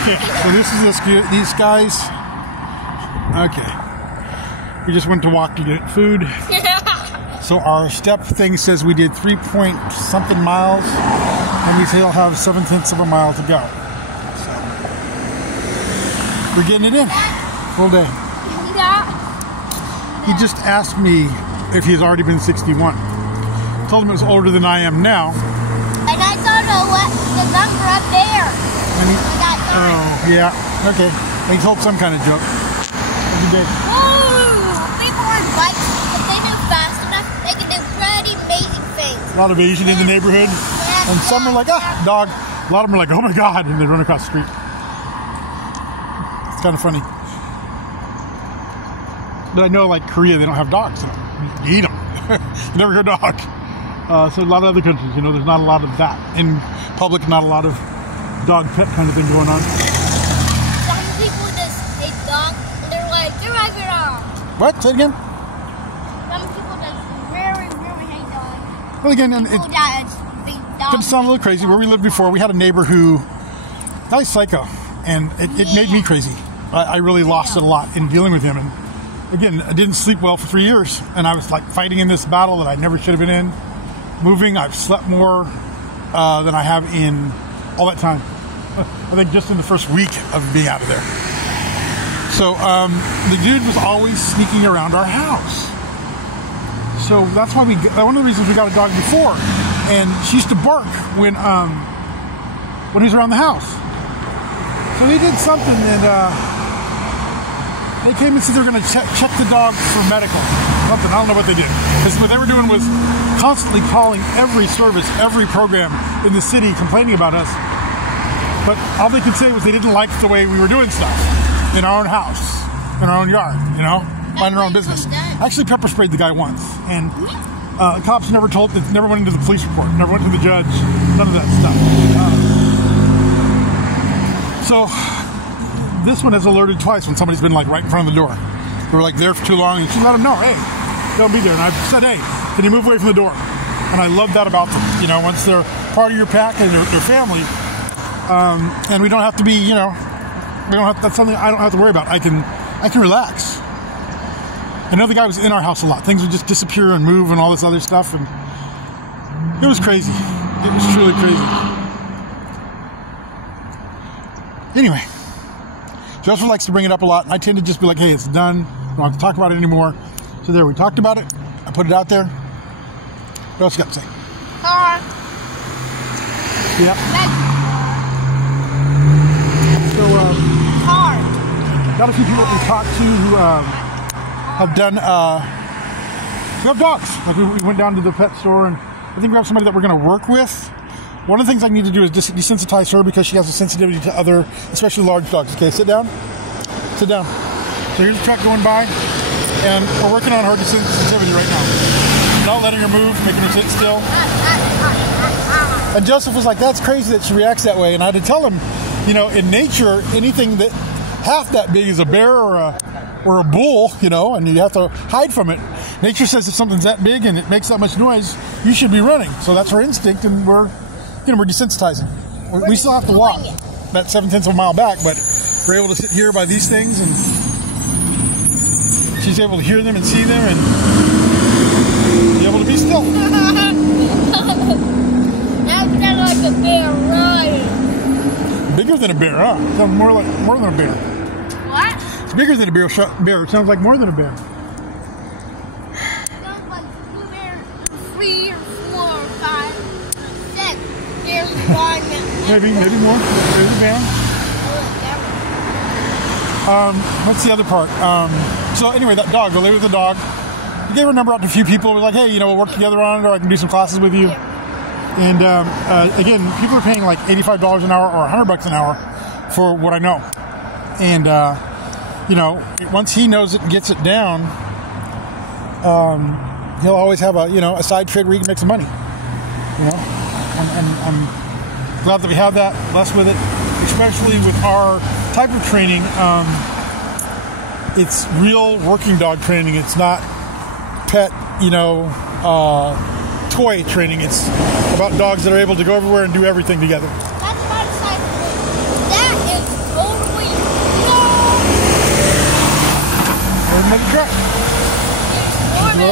Okay, so this is these guys. Okay. We just went to walk to get food. So our step thing says we did 3-point-something miles, and we still have 7/10 of a mile to go. So we're getting it in. Full day. He just asked me if he's already been 61. Told him it was older than I am now. And I saw the number up there. Oh, yeah. Okay. He told some kind of joke. People on bikes, if they move fast enough, they can do pretty amazing things. A lot of Asian in the neighborhood. Yeah. And some are like, ah, dog. A lot of them are like, oh my God. And they run across the street. It's kind of funny. But I know, like Korea, they don't have dogs. So you eat them. You never hear dog. So a lot of other countries, you know, there's not a lot of that. In public, not a lot of dog pet kind of thing going on. Some people just hate dogs, and they're like, you're like your dog. What? Say it again? Some people just really, really hate dogs. Well, again, People that big dogs. could sound a little crazy. Where we lived before, we had a neighbor who, not psycho, and it made me crazy. I really lost it a lot in dealing with him. And again, I didn't sleep well for 3 years, and I was like fighting in this battle that I never should have been in. Moving, I've slept more than I have in all that time. I think just in the first week of being out of there. So the dude was always sneaking around our house. So that's why one of the reasons we got a dog before. And she used to bark when he was around the house. So they did something, and they came and said they were going to check the dog for medical. Something, I don't know what they did. Because what they were doing was constantly calling every service, every program in the city complaining about us. But all they could say was they didn't like the way we were doing stuff in our own house, in our own yard, you know, minding our own business. I actually pepper sprayed the guy once, and the cops never went into the police report, never went to the judge, none of that stuff. So this one has alerted twice when somebody's been like right in front of the door. They were like there for too long, and she let them know, hey, don't be there. And I said, hey, can you move away from the door? And I love that about them. You know, once they're part of your pack and their family, and we don't have to be, you know, that's something I don't have to worry about. I can relax. I know the guy was in our house a lot. Things would just disappear and move and all this other stuff, and it was crazy. It was truly crazy. Anyway, Joseph likes to bring it up a lot. I tend to just be like, hey, it's done. I don't have to talk about it anymore. So there, we talked about it. I put it out there. What else you got to say? Car. Yeah. So, Car. got a few people we talked to who have done, who have dogs. Like we went down to the pet store, and I think we have somebody that we're going to work with. One of the things I need to do is desensitize her because she has a sensitivity to other, especially large dogs. Okay, sit down. Sit down. So here's a truck going by, and we're working on her desensitivity right now. Not letting her move, making her sit still. And Joseph was like, that's crazy that she reacts that way. And I had to tell him, you know, in nature, anything that half that big is a bear or a bull, you know, and you have to hide from it. Nature says if something's that big and it makes that much noise, you should be running. So that's her instinct, and we're desensitizing. We still have to walk that 7/10 of a mile back, but we're able to sit here by these things, and she's able to hear them and see them and be able to be still. That's like a bear running. Bigger than a bear, huh? Sounds more than a bear. What? It's bigger than a bear. It sounds like more than a bear. Sounds like 2 bears, 3 or 4 or 5, 6. There's one. Maybe more. There's a bear. What's the other part? So anyway, that dog, I lived with the dog. We gave her number out to a few people. We're like, hey, you know, we'll work together on it, or I can do some classes with you. And again, people are paying like $85 an hour or $100 an hour for what I know. And you know, once he knows it and gets it down, he'll always have a side trade where he can make some money. You know, and I'm glad that we have that. Blessed with it, especially with our type of training. It's real working dog training. It's not pet, toy training. It's about dogs that are able to go everywhere and do everything together. That's motorcycle. That is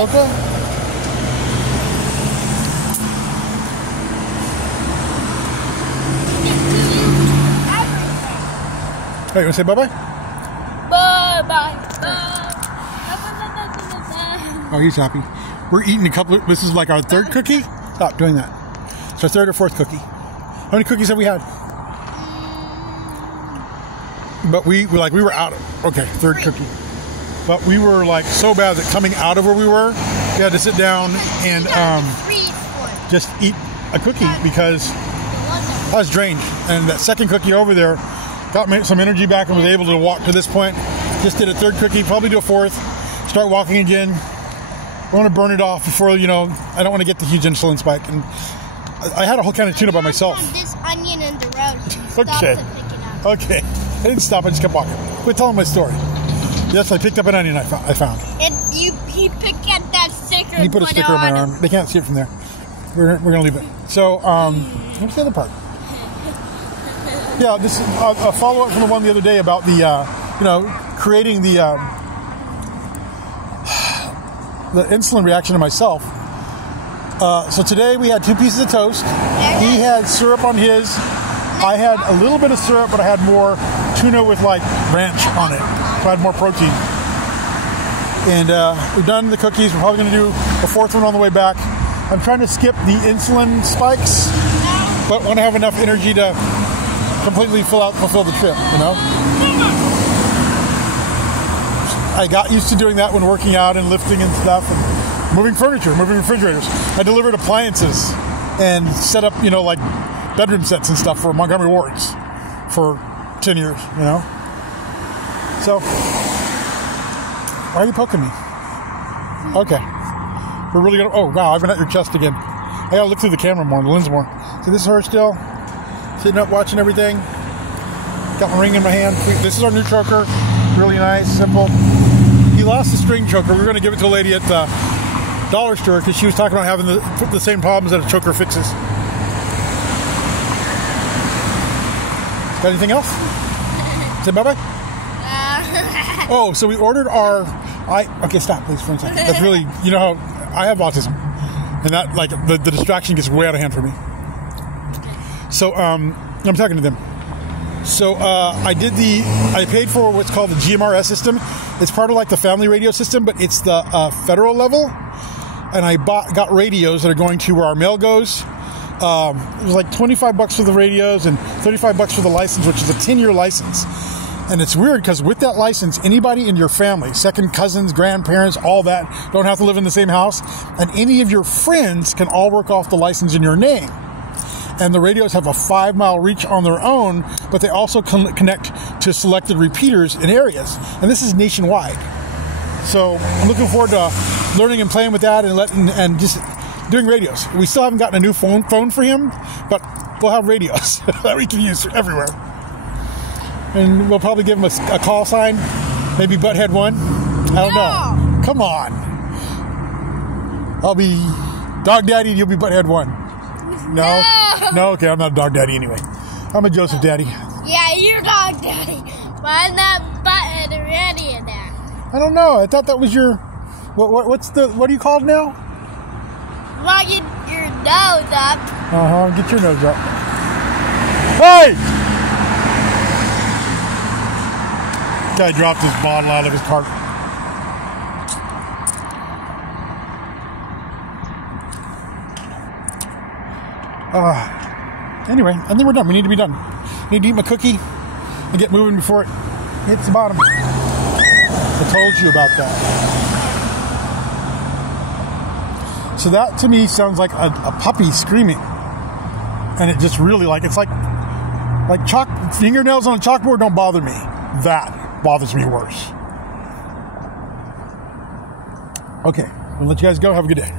mocha? Hey, you want to say bye-bye? Bye-bye. Oh, he's happy. We're eating a couple of, this is like our third cookie. Stop doing that. It's our third or fourth cookie. How many cookies have we had? But we were out of, okay, third cookie. But we were like so bad that coming out of where we were, we had to sit down and just eat a cookie because I was drained. And that second cookie over there got me some energy back and was able to walk to this point. Just did a third cookie, probably do a fourth, start walking again. I want to burn it off before, you know, I don't want to get the huge insulin spike. And I had a whole can of tuna by myself. This onion in the road. Okay. Okay. I didn't stop, I just kept walking. Quit telling my story. Yes, I picked up an onion I found. And he picked up that sticker And he put a sticker on my arm. They can't see it from there. We're going to leave it. So, what's the other part? Yeah, this is a follow-up from the one the other day about the, you know, creating the insulin reaction in myself. So today we had 2 pieces of toast. He had syrup on his. I had a little bit of syrup, but I had more tuna with like ranch on it. So I had more protein. And we've done the cookies. We're probably going to do a fourth one on the way back. I'm trying to skip the insulin spikes, but want to have enough energy to completely fulfill the trip, you know? I got used to doing that when working out and lifting and stuff, and moving furniture, moving refrigerators. I delivered appliances and set up, you know, like bedroom sets and stuff for Montgomery Wards for 10 years, you know? So, why are you poking me? Okay. We're really gonna, oh wow, I've been at your chest again. I gotta look through the camera more, the lens more. See, this is her still, sitting up watching everything. Got my ring in my hand. This is our new choker. Really nice, simple. He lost the string choker. We were gonna give it to a lady at the dollar store because she was talking about having the same problems that a choker fixes. Got anything else? Say bye-bye? Oh, so we ordered our... Okay, stop, please, for a second. That's really... You know how... I have autism. And that, like, the distraction gets way out of hand for me. So, I'm talking to them. So, I paid for what's called the GMRS system. It's part of, like, the family radio system, but it's the federal level. And I got radios that are going to where our mail goes. It was like $25 for the radios and $35 for the license, which is a 10-year license. And it's weird because with that license, anybody in your family, second cousins, grandparents, all that, don't have to live in the same house. And any of your friends can all work off the license in your name. And the radios have a 5-mile reach on their own, but they also connect to selected repeaters in areas. And this is nationwide. So I'm looking forward to learning and playing with that and just doing radios. We still haven't gotten a new phone for him, but we'll have radios that we can use everywhere. And we'll probably give him a call sign, maybe Butthead 1. I don't know. Come on. I'll be Dog Daddy and you'll be Butthead 1. No? No? Okay, I'm not a Dog Daddy anyway. I'm a Joseph Daddy. Yeah, you're Dog Daddy. Why not Butthead already in there? I don't know. I thought that was your... What are you called now? Well, your nose up. Uh-huh. Get your nose up. Hey! Guy dropped his bottle out of his cart. Anyway, I think we're done. We need to be done. I need to eat my cookie and get moving before it hits the bottom. I told you about that. So that to me sounds like a puppy screaming. And it just really it's like fingernails on a chalkboard don't bother me. That bothers me worse. Okay, I'll let you guys go. Have a good day.